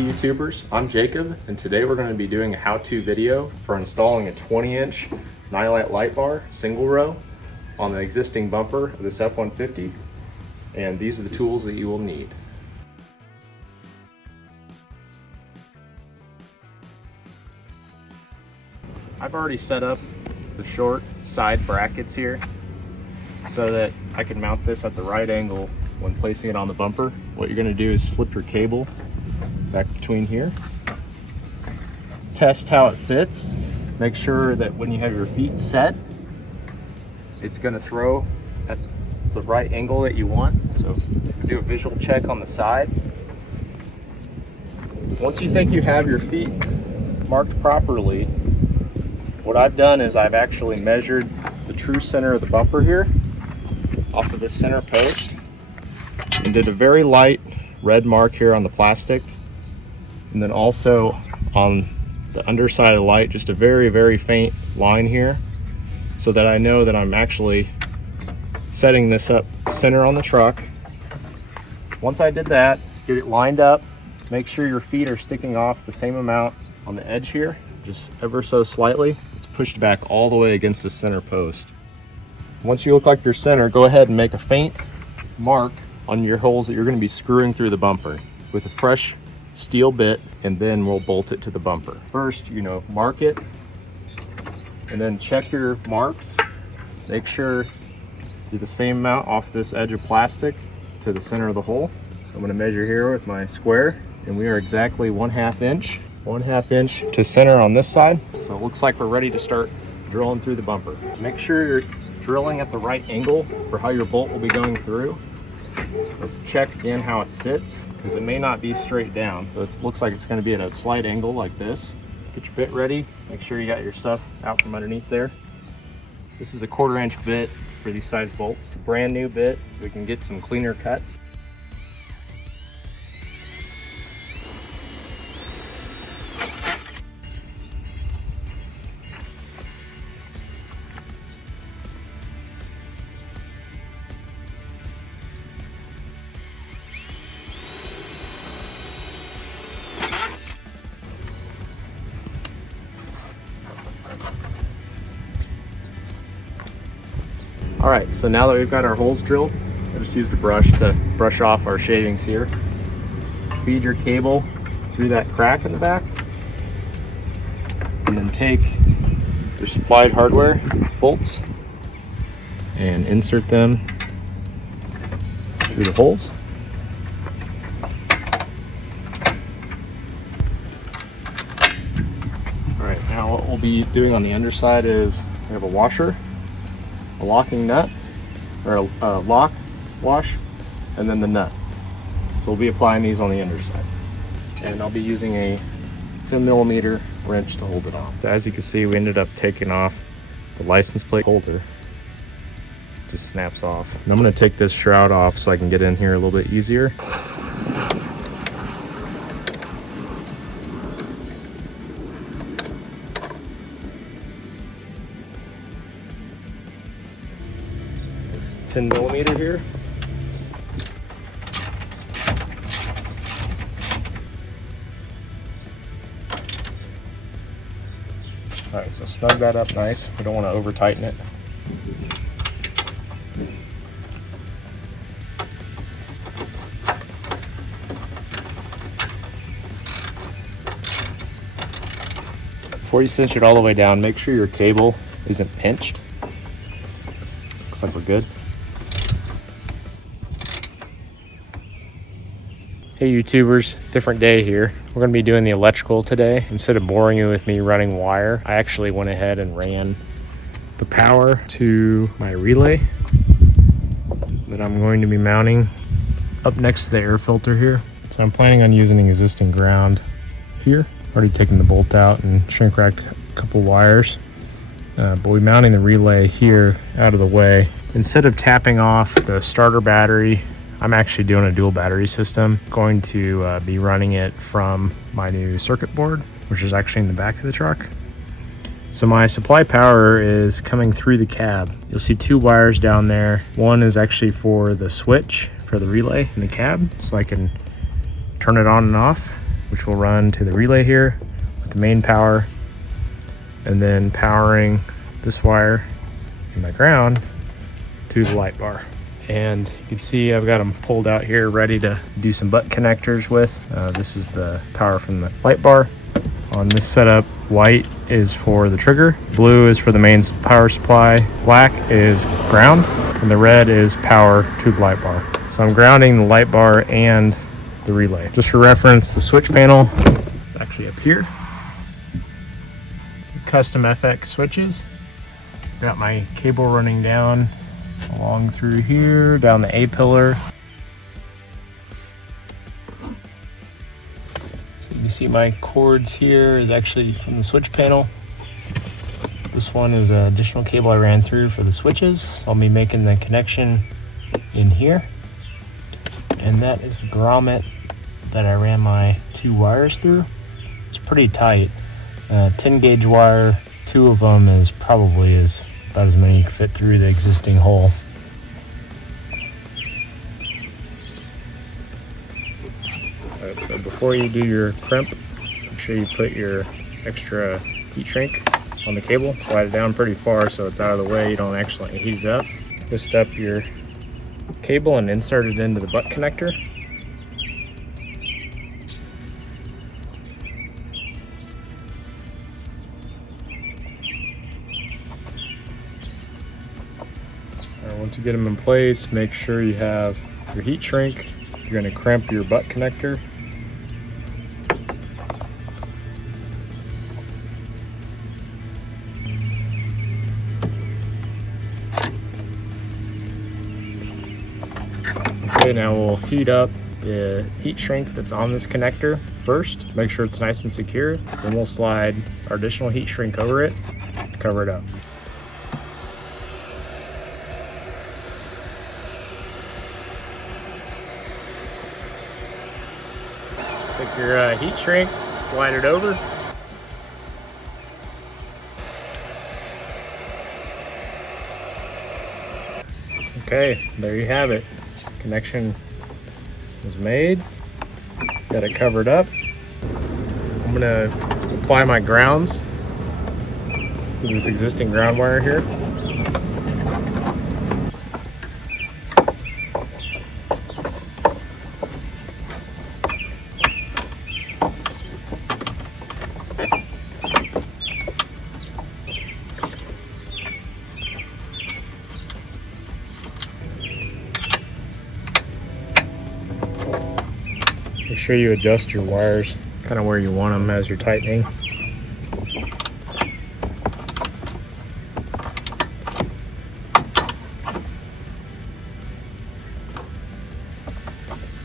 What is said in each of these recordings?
Hey YouTubers, I'm Jacob, and today we're going to be doing a how-to video for installing a 20-inch Nilight light bar single row on the existing bumper of this F150, and these are the tools that you will need. I've already set up the short side brackets here so that I can mount this at the right angle when placing it on the bumper. What you're going to do is slip your cable back between here, test how it fits, make sure that when you have your feet set, it's going to throw at the right angle that you want. So do a visual check on the side. Once you think you have your feet marked properly, what I've done is I've actually measured the true center of the bumper here off of this center post and did a very light red mark here on the plastic, and then also on the underside of the light just a very faint line here, so that I know that I'm actually setting this up center on the truck. Once I did that, get it lined up, make sure your feet are sticking off the same amount on the edge here, just ever so slightly. It's pushed back all the way against the center post. Once you look like you're center, go ahead and make a faint mark on your holes that you're going to be screwing through the bumper with a fresh steel bit, and then we'll bolt it to the bumper. First, mark it, and then check your marks. Make sure you're the same amount off this edge of plastic to the center of the hole. So I'm going to measure here with my square, and we are exactly 1/2 inch. 1/2 inch to center on this side. So it looks like we're ready to start drilling through the bumper. Make sure you're drilling at the right angle for how your bolt will be going through. Let's check again how it sits, because it may not be straight down. So it looks like it's going to be at a slight angle like this. Get your bit ready. Make sure you got your stuff out from underneath there. This is a 1/4 inch bit for these size bolts. Brand new bit, so we can get some cleaner cuts. All right, so now that we've got our holes drilled, I just used a brush to brush off our shavings here. Feed your cable through that crack in the back, and then take your supplied hardware bolts and insert them through the holes. All right, now what we'll be doing on the underside is we have a washer, a locking nut, or a lock wash, and then the nut. So we'll be applying these on the underside. And I'll be using a 10mm wrench to hold it on. As you can see, we ended up taking off the license plate holder. Just snaps off. And I'm gonna take this shroud off so I can get in here a little bit easier. $10mm here. All right, so snug that up nice. We don't want to over tighten it. Before you cinch it all the way down, make sure your cable isn't pinched. Looks like we're good. Hey YouTubers, different day here. We're gonna be doing the electrical today. Instead of boring you with me running wire, I actually went ahead and ran the power to my relay that I'm going to be mounting up next to the air filter here. So I'm planning on using existing ground here. Already taken the bolt out and shrink wrapped a couple wires. But we're mounting the relay here out of the way. Instead of tapping off the starter battery, I'm actually doing a dual battery system. Going to be running it from my new circuit board, which is actually in the back of the truck. So my supply power is coming through the cab. You'll see 2 wires down there. One is actually for the switch for the relay in the cab, so I can turn it on and off. which will run to the relay here with the main power, and then powering this wire and my ground to the light bar. And you can see I've got them pulled out here ready to do some butt connectors with. This is the power from the light bar. On this setup, white is for the trigger, blue is for the main power supply, black is ground, and the red is power to the light bar. So I'm grounding the light bar and the relay. Just for reference, the switch panel is actually up here. Custom FX switches. Got my cable running down along through here, down the A pillar. So you can see my cords here is actually from the switch panel. This one is an additional cable I ran through for the switches. So I'll be making the connection in here. And that is the grommet that I ran my 2 wires through. It's pretty tight. 10 gauge wire, 2 of them is probably about as many you can fit through the existing hole. Alright, so before you do your crimp, make sure you put your extra heat shrink on the cable. Slide it down pretty far so it's out of the way, you don't accidentally heat it up. Twist up your cable and insert it into the butt connector. Once you get them in place, make sure you have your heat shrink. You're going to crimp your butt connector. Okay, now we'll heat up the heat shrink that's on this connector first. Make sure it's nice and secure. Then we'll slide our additional heat shrink over it to cover it up. Take your heat shrink, slide it over. Okay, there you have it. Connection is made. Got it covered up. I'm gonna apply my grounds to this existing ground wire here. Make sure you adjust your wires kind of where you want them as you're tightening.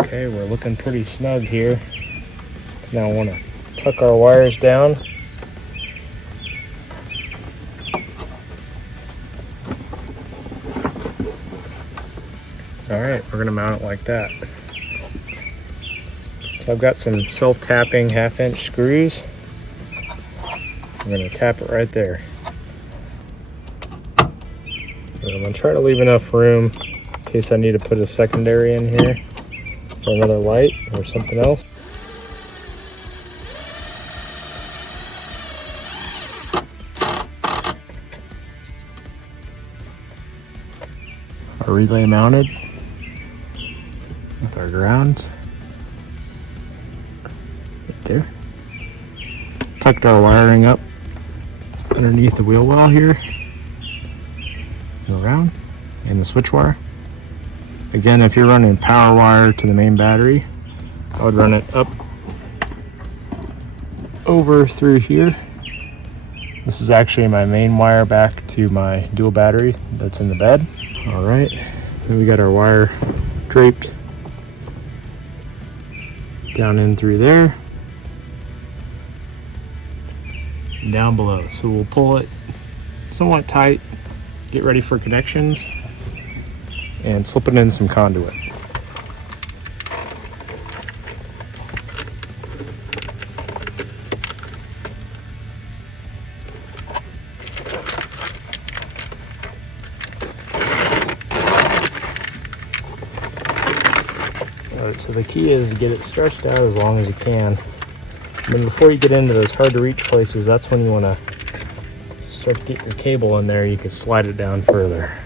Okay, we're looking pretty snug here. So now I want to tuck our wires down. All right, we're gonna mount it like that. So I've got some self-tapping 1/2-inch screws. I'm gonna tap it right there. And I'm gonna try to leave enough room in case I need to put a secondary in here for another light or something else. Our relay mounted with our grounds. There. Tucked our wiring up underneath the wheel well here. Go around. And the switch wire. Again, if you're running power wire to the main battery, I would run it up over through here. This is actually my main wire back to my dual battery that's in the bed. All right, then we got our wire draped down in through there. Down below. So we'll pull it somewhat tight, get ready for connections, and slip it in some conduit. Alright, so the key is to get it stretched out as long as you can. And then before you get into those hard to reach places, that's when you want to start to get your cable in there. You can slide it down further.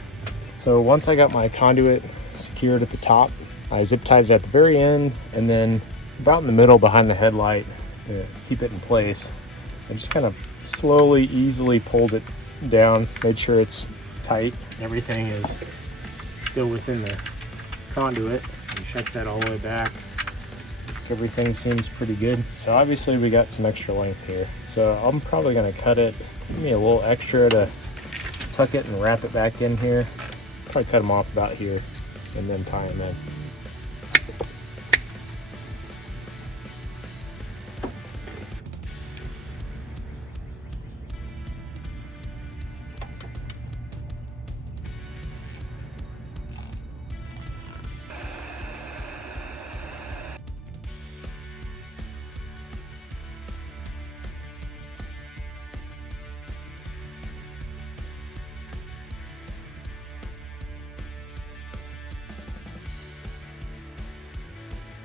So once I got my conduit secured at the top, I zip tied it at the very end, and then about in the middle behind the headlight to keep it in place. I just kind of slowly, easily pulled it down, made sure it's tight. Everything is still within the conduit, and check that all the way back. Everything seems pretty good. So obviously we got some extra length here. So I'm probably gonna cut it, give me a little extra to tuck it and wrap it back in here. Probably cut them off about here and then tie them in.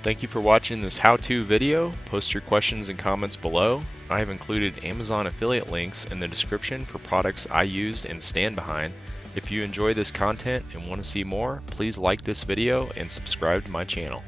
Thank you for watching this how-to video. Post your questions and comments below. I have included Amazon affiliate links in the description for products I used and stand behind. If you enjoy this content and want to see more, please like this video and subscribe to my channel.